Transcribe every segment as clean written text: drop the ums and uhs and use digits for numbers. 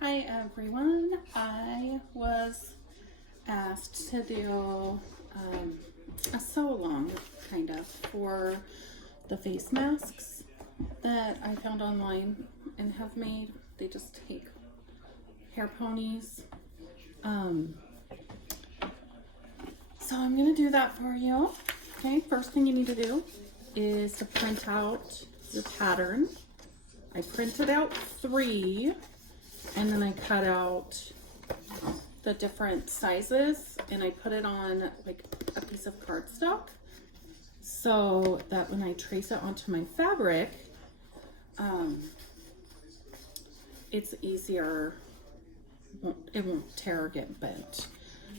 Hi everyone, I was asked to do a sew along kind of for the face masks that I found online and have made. They just take hair ponies. So I'm gonna do that for you. Okay, first thing you need to do is to print out your pattern. I printed out 3 and then I cut out the different sizes and I put it on like a piece of cardstock so that when I trace it onto my fabric, it's easier. It won't tear or get bent.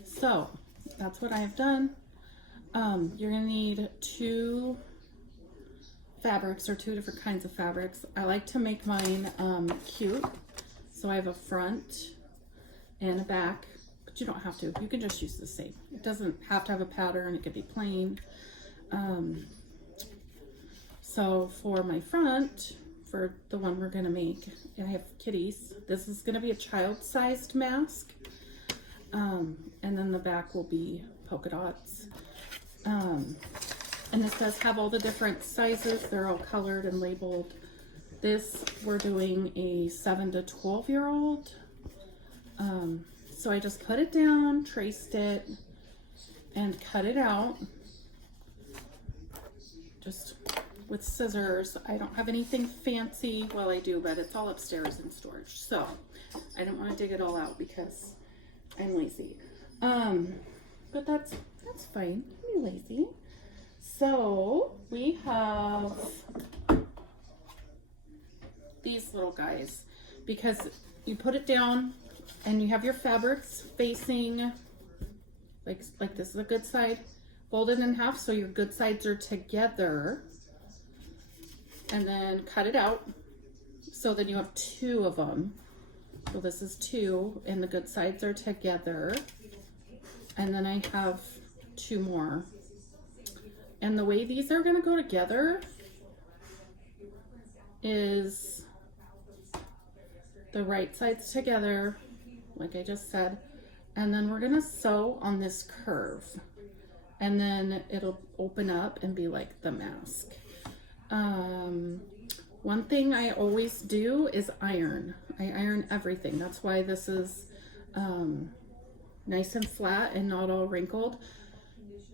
So that's what I've done. You're gonna need 2 fabrics or 2 different kinds of fabrics. I like to make mine cute. So I have a front and a back, but you don't have to. You can just use the same. It doesn't have to have a pattern. It could be plain. So for my front, for the one we're gonna make, I have kitties. This is gonna be a child-sized mask. And then the back will be polka dots. And this does have all the different sizes. They're all colored and labeled. This, we're doing a 7 to 12-year-old. So I just put it down, traced it, and cut it out. Just with scissors. I don't have anything fancy. Well, I do, but it's all upstairs in storage. So I don't want to dig it all out because I'm lazy. But that's fine. I'm lazy. So we have these little guys, because you put it down and you have your fabrics facing like this is a good side, fold it in half so your good sides are together, and then cut it out. So then you have 2 of them. So this is 2 and the good sides are together, and then I have 2 more. And the way these are gonna go together is the right sides together, like I just said, and then we're gonna sew on this curve, and then it'll open up and be like the mask. One thing I always do is iron. I iron everything. That's why this is nice and flat and not all wrinkled.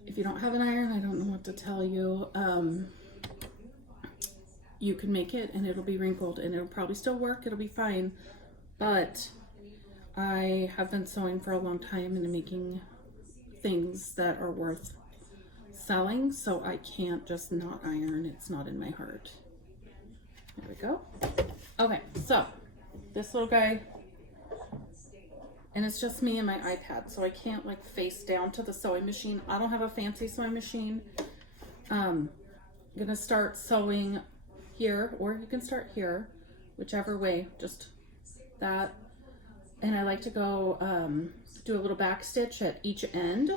If you don't have an iron, I don't know what to tell you. You can make it and it'll be wrinkled and it'll probably still work. It'll be fine. But I have been sewing for a long time and making things that are worth selling, so I can't just not iron. It's not in my heart. There we go. Okay, so this little guy, and it's just me and my iPad, so I can't like face down to the sewing machine. I don't have a fancy sewing machine. I'm gonna start sewing here, or you can start here, whichever way, just that. And I like to go do a little back stitch at each end,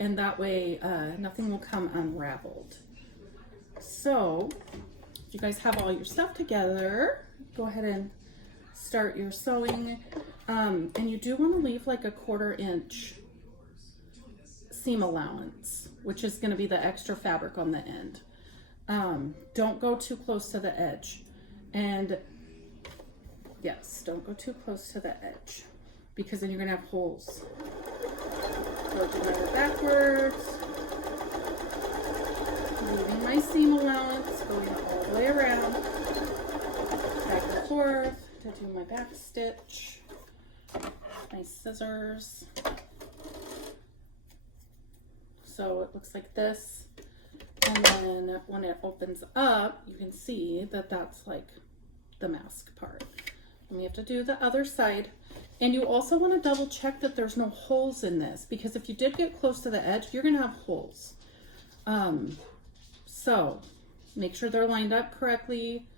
and that way nothing will come unraveled. So if you guys have all your stuff together, go ahead and start your sewing. And you do want to leave like a 1/4 inch seam allowance, which is going to be the extra fabric on the end. Don't go too close to the edge. And yes, don't go too close to the edge, because then you're going to have holes. So do it backwards, leaving my seam allowance, going all the way around, back and forth to do my back stitch. Nice scissors. So it looks like this, and then when it opens up, you can see that that's like the mask part. And we have to do the other side. And you also want to double check that there's no holes in this, because if you did get close to the edge, you're gonna have holes. So make sure they're lined up correctly,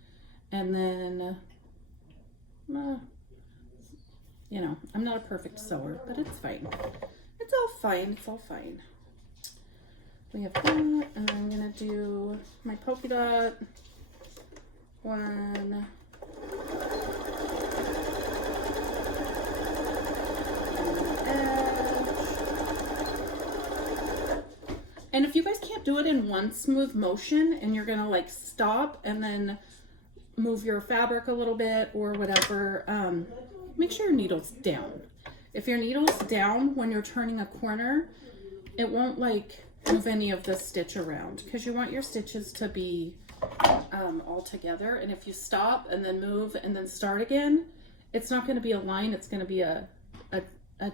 and then you know, I'm not a perfect sewer, but it's fine. It's all fine. It's all fine. We have that, and I'm gonna do my polka dot one, And if you guys can't do it in one smooth motion and you're gonna like stop and then move your fabric a little bit or whatever, make sure your needle's down. If your needle's down when you're turning a corner, it won't like move any of the stitch around, because you want your stitches to be all together. And if you stop and then move and then start again, it's not going to be a line, it's going to be a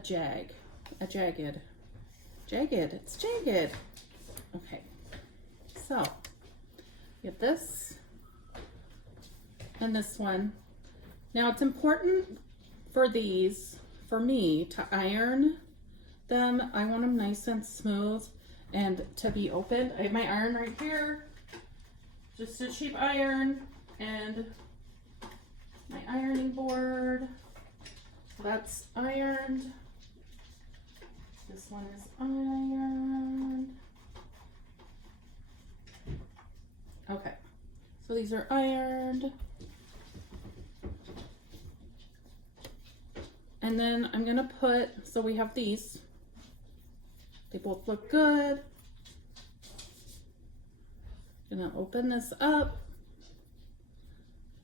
jagged. It's jagged. Okay, so you have this and this one. Now it's important for these, for me, to iron them. I want them nice and smooth and to be opened. I have my iron right here, just a cheap iron, and my ironing board. That's ironed. This one is ironed. Okay, so these are ironed. And then I'm gonna put, so we have these. They both look good. Gonna open this up.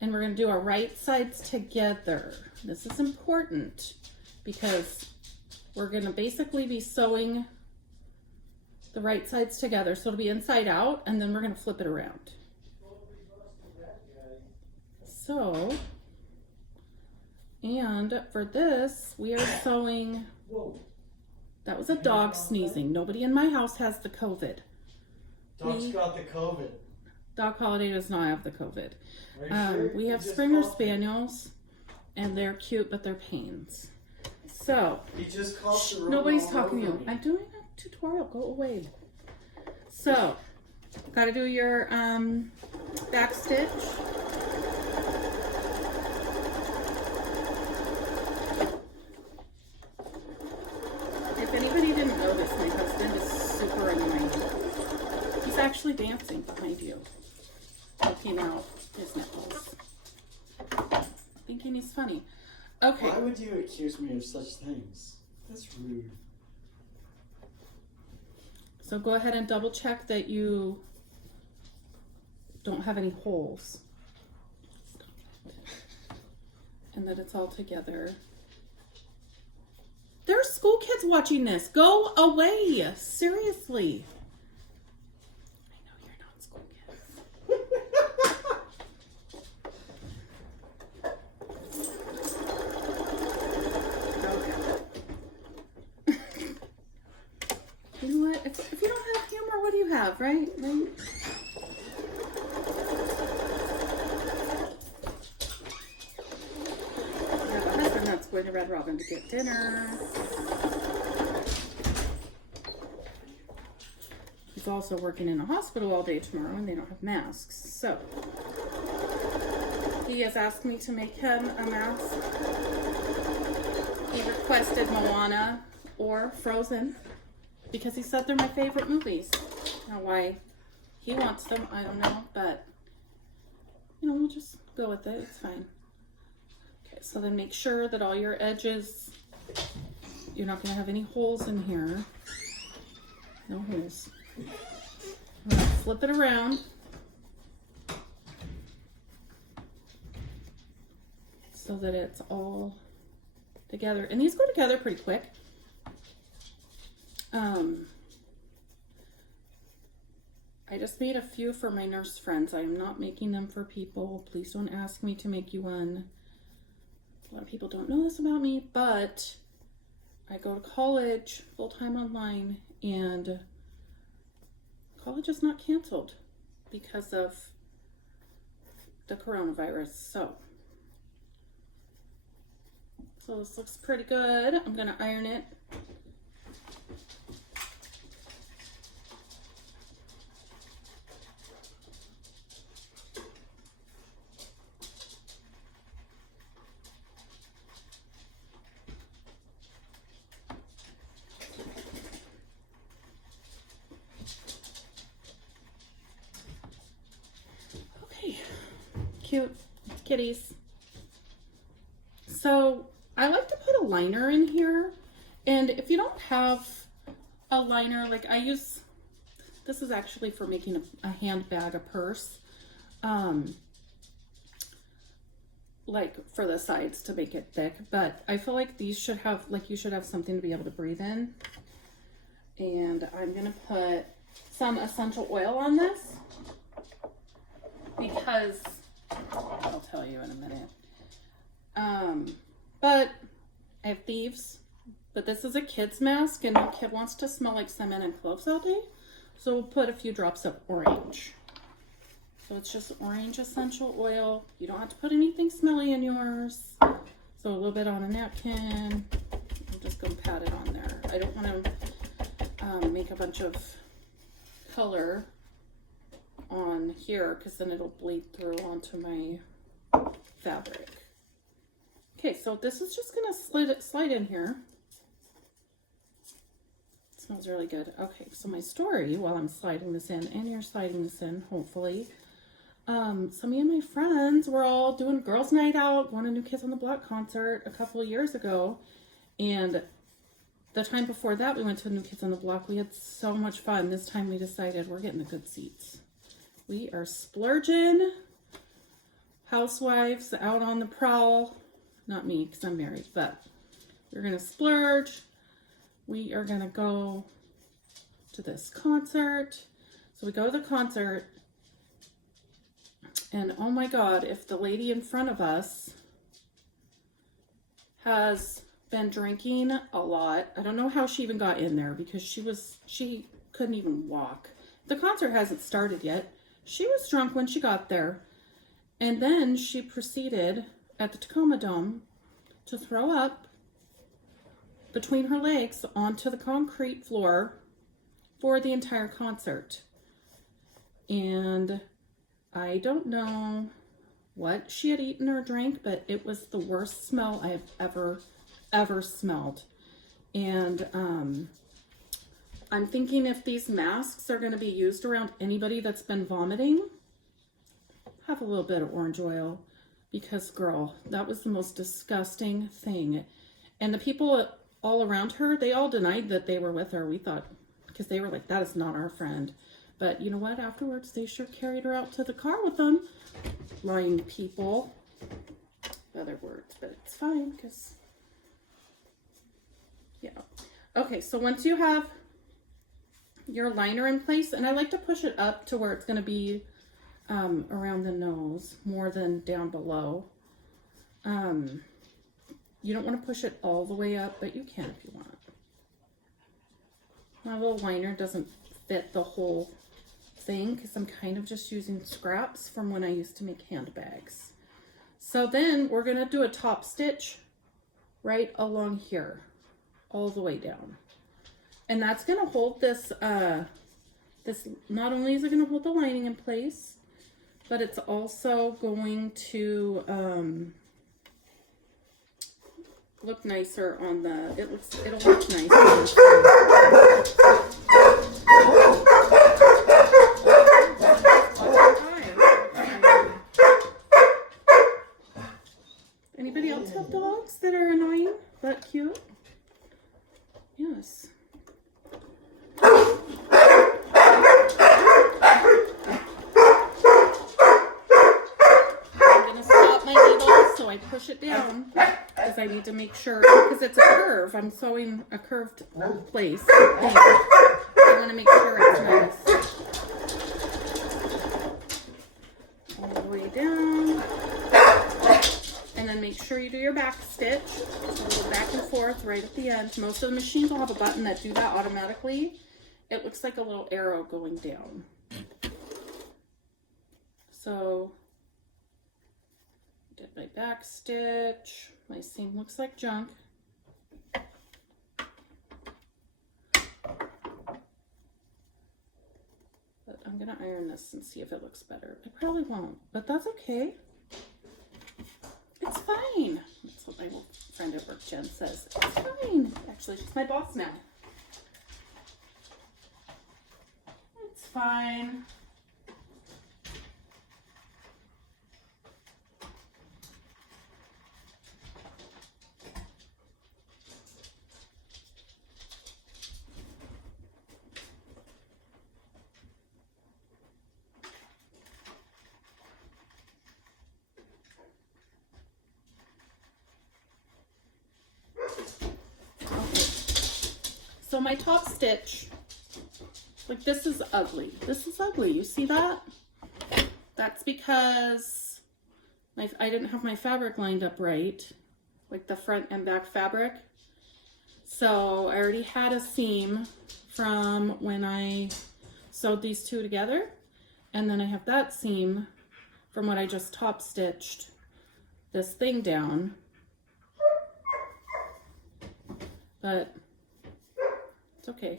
And we're gonna do our right sides together. This is important because we're gonna basically be sewing the right sides together. So it'll be inside out, and then we're gonna flip it around. So, and for this, we are sewing, that was a dog sneezing. Nobody in my house has the COVID. Dog's got the COVID. Dog Holiday does not have the COVID. Sure? We have Springer Spaniels, and they're cute, but they're pains. So, He just called the nobody's talking to you. I'm doing a tutorial. Go away. So, got to do your back stitch. If anybody didn't notice, my husband is super annoying. He's actually dancing behind you, looking out his nipples, thinking he's funny. Okay. Why would you accuse me of such things? That's rude. So go ahead and double check that you don't have any holes. And that it's all together. There's school kids watching this. Go away. Seriously. I know you're not school kids. You know what? If you don't have humor, what do you have, right? Right? Going to Red Robin to get dinner. He's also working in a hospital all day tomorrow, and they don't have masks. So he has asked me to make him a mask. He requested Moana or Frozen because he said they're my favorite movies. Now why he wants them, I don't know, but you know, we'll just go with it. It's fine. So then make sure that all your edges, you're not going to have any holes in here. No holes. I'm going to flip it around. So that it's all together. And these go together pretty quick. I just made a few for my nurse friends. I am not making them for people. Please don't ask me to make you one. A lot of people don't know this about me, but I go to college full-time online, and college is not canceled because of the coronavirus. So this looks pretty good. I'm gonna iron it. Cute kitties. So I like to put a liner in here, and if you don't have a liner, like I use This is actually for making a handbag, a purse. Like for the sides to make it thick, but I feel like these should have, like, you should have something to be able to breathe in. And I'm gonna put some essential oil on this because I'll tell you in a minute. But I have thieves, but this is a kid's mask and no kid wants to smell like cement and cloves all day. So we'll put a few drops of orange. So it's just orange essential oil. You don't have to put anything smelly in yours. So a little bit on a napkin. I'm just gonna pat it on there. I don't want to make a bunch of color on here because then it'll bleed through onto my fabric. Okay, so this is just gonna slide in here. It smells really good. Okay, so my story while I'm sliding this in, and you're sliding this in, hopefully. So me and my friends were all doing girls' night out, going to New Kids on the Block concert a couple of years ago, and the time before that we went to New Kids on the Block. We had so much fun. This time we decided we're getting the good seats. We are splurging. Housewives out on the prowl. Not me, because I'm married, but we're gonna splurge. We are gonna go to this concert. So we go to the concert, and oh my God, if the lady in front of us has been drinking a lot, I don't know how she even got in there because she couldn't even walk. The concert hasn't started yet. She was drunk when she got there. And then she proceeded at the Tacoma Dome to throw up between her legs onto the concrete floor for the entire concert. And I don't know what she had eaten or drank, but it was the worst smell I have ever smelled. And I'm thinking if these masks are going to be used around anybody that's been vomiting, have a little bit of orange oil, because girl, that was the most disgusting thing. And the people all around her, they all denied that they were with her. We thought, because they were like, that is not our friend. But you know what? Afterwards, they sure carried her out to the car with them. Lying people. Other words, but it's fine because, yeah. Okay, so once you have your liner in place, and I like to push it up to where it's going to be around the nose more than down below. You don't want to push it all the way up, but you can if you want. My little liner doesn't fit the whole thing because I'm kind of just using scraps from when I used to make handbags. So then we're going to do a top stitch right along here, all the way down. And that's going to hold this, not only is it going to hold the lining in place, but it's also going to look nicer on the, it'll look nice on the Anybody else have dogs that are annoying but cute? Yes. So I push it down because I need to make sure, because it's a curve. I'm sewing a curved place. I want to make sure it's nice. All the way down. And then make sure you do your back stitch. So a little back and forth right at the end. Most of the machines will have a button that do that automatically. It looks like a little arrow going down. So did my back stitch. My seam looks like junk. But I'm gonna iron this and see if it looks better. I probably won't, but that's okay. It's fine. That's what my friend at work, Jen, says. It's fine. Actually, she's my boss now. It's fine. So my top stitch, like this is ugly. This is ugly. You see that? That's because I didn't have my fabric lined up right, like the front and back fabric. So I already had a seam from when I sewed these two together. And then I have that seam from when I just top stitched this thing down. But it's okay.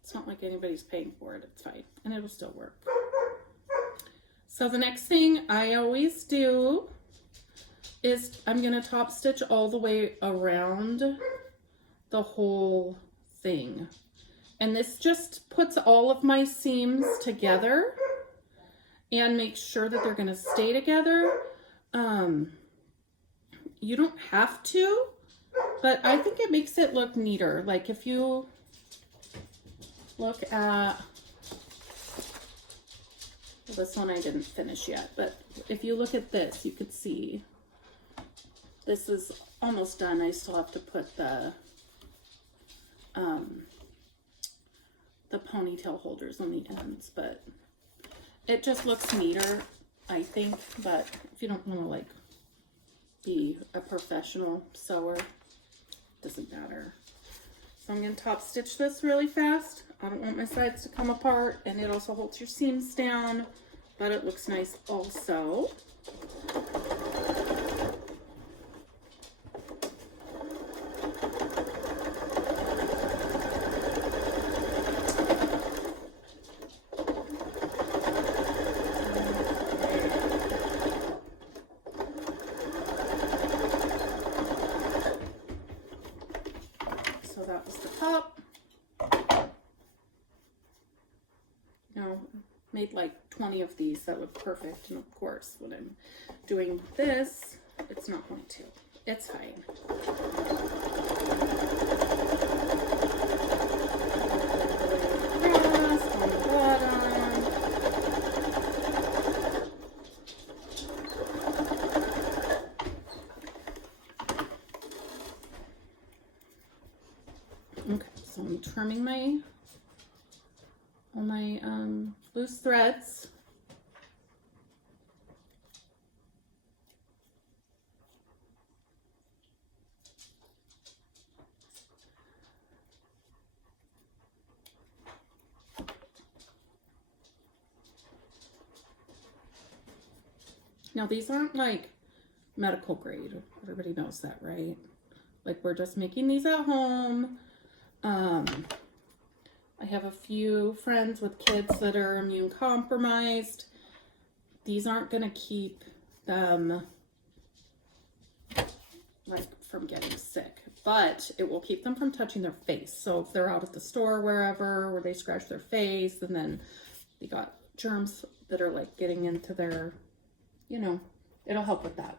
It's not like anybody's paying for it. It's fine. And it'll still work. So the next thing I always do is I'm going to top stitch all the way around the whole thing. And this just puts all of my seams together and makes sure that they're going to stay together. You don't have to, but I think it makes it look neater. Like if you look at this one, I didn't finish yet, but if you look at this, you could see this is almost done. I still have to put the ponytail holders on the ends, but it just looks neater, I think. But if you don't want to like be a professional sewer, doesn't matter. So I'm going to top stitch this really fast. I don't want my sides to come apart, and it also holds your seams down, but it looks nice also. So that was the top. Made like 20 of these that look perfect, and of course when I'm doing this it's not going to. It's fine. Across on the bottom. Okay, so I'm trimming all my loose threads. Now these aren't like medical grade. Everybody knows that, right? Like we're just making these at home. I have a few friends with kids that are immune compromised. These aren't going to keep them like from getting sick, but it will keep them from touching their face. So if they're out at the store or wherever where they scratch their face and then they got germs that are like getting into their, you know, it'll help with that.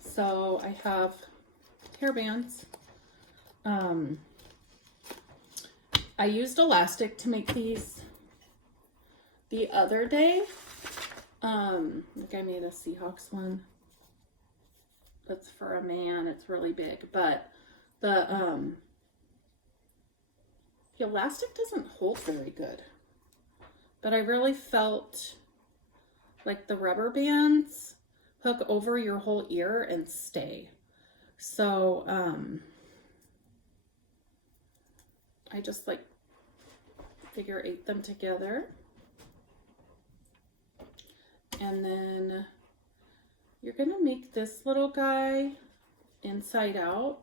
So I have hair bands. I used elastic to make these the other day. Like I made a Seahawks one. That's for a man. It's really big, but the elastic doesn't hold very good. But I really felt like the rubber bands hook over your whole ear and stay. So I just like figure 8 them together. And then you're gonna make this little guy inside out.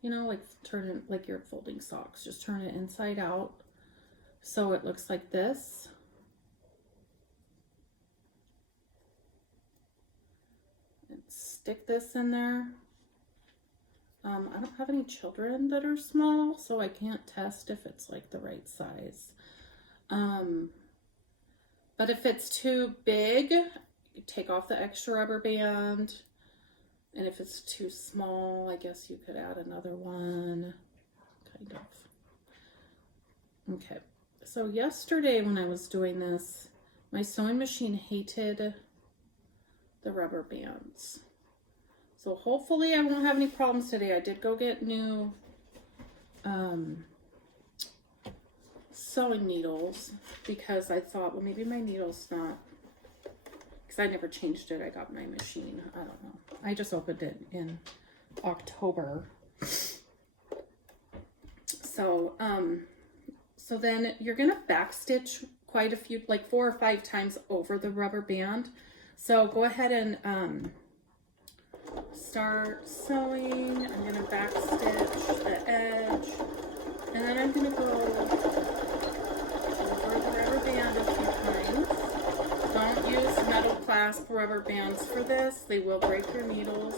You know, like turn it like you're folding socks. Just turn it inside out so it looks like this. And stick this in there. I don't have any children that are small, so I can't test if it's like the right size. But if it's too big, you take off the extra rubber band. And if it's too small, I guess you could add another one, kind of. Okay, so yesterday when I was doing this, my sewing machine hated the rubber bands. So hopefully I won't have any problems today. I did go get new sewing needles because I thought, well, maybe my needle's not, because I never changed it. I got my machine. I don't know. I just opened it in October. So, so then you're going to backstitch quite a few, like 4 or 5 times over the rubber band. So go ahead and, start sewing. I'm going to backstitch the edge, and then I'm going to go over the rubber band a few times. Don't use metal clasp rubber bands for this. They will break your needles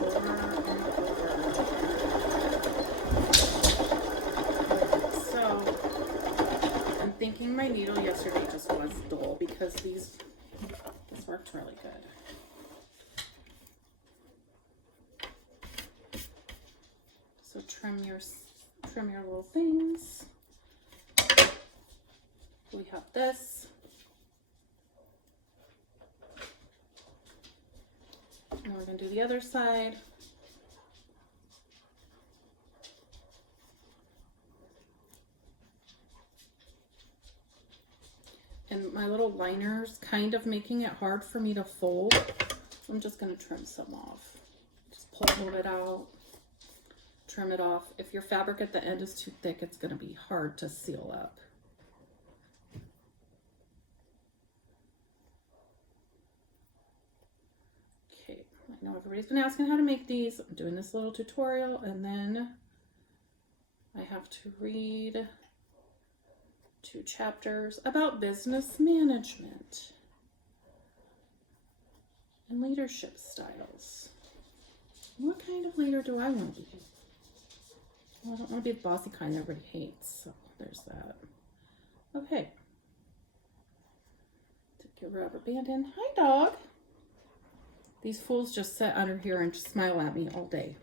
over and over. So I'm thinking my needle yesterday just was dull because this worked really good. So trim your little things. We have this. And we're going to do the other side. And my little liner's kind of making it hard for me to fold. I'm just going to trim some off. Just pull a little bit out. Trim it off. If your fabric at the end is too thick, it's going to be hard to seal up. Okay, I know everybody's been asking how to make these. I'm doing this little tutorial, and then I have to read 2 chapters about business management and leadership styles. What kind of leader do I want to be? Well, I don't want to be the bossy kind everybody hates, so there's that. Okay. Take your rubber band in. Hi, dog. These fools just sit under here and just smile at me all day.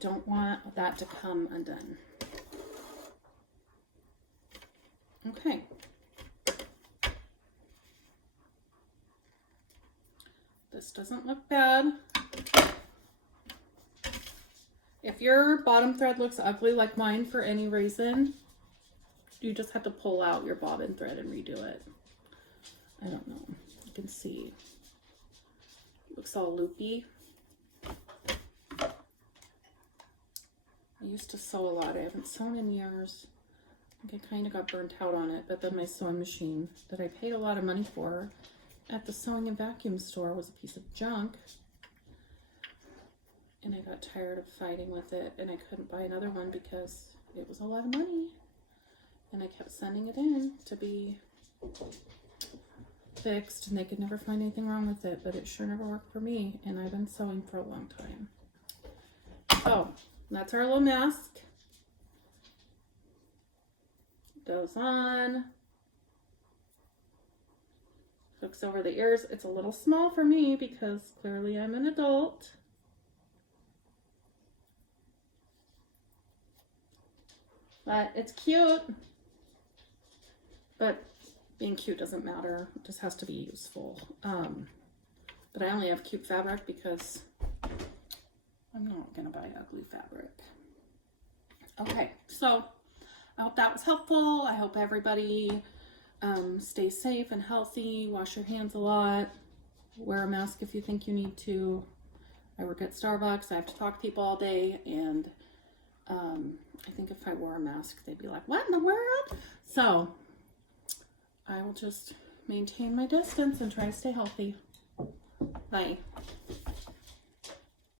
Don't want that to come undone. Okay. This doesn't look bad. If your bottom thread looks ugly like mine for any reason, you just have to pull out your bobbin thread and redo it. I don't know. You can see. It looks all loopy. I used to sew a lot. I haven't sewn in years. I think I kind of got burnt out on it, but then my sewing machine that I paid a lot of money for at the sewing and vacuum store was a piece of junk. And I got tired of fighting with it, and I couldn't buy another one because it was a lot of money. And I kept sending it in to be fixed, and they could never find anything wrong with it, but it sure never worked for me, and I've been sewing for a long time. So that's our little mask. Goes on. Hooks over the ears. It's a little small for me because clearly I'm an adult. But it's cute. But being cute doesn't matter. It just has to be useful. But I only have cute fabric because I'm not going to buy ugly fabric. Okay, so I hope that was helpful. I hope everybody stays safe and healthy. Wash your hands a lot. Wear a mask if you think you need to. I work at Starbucks. I have to talk to people all day. And I think if I wore a mask, they'd be like, what in the world? So I will just maintain my distance and try to stay healthy. Bye.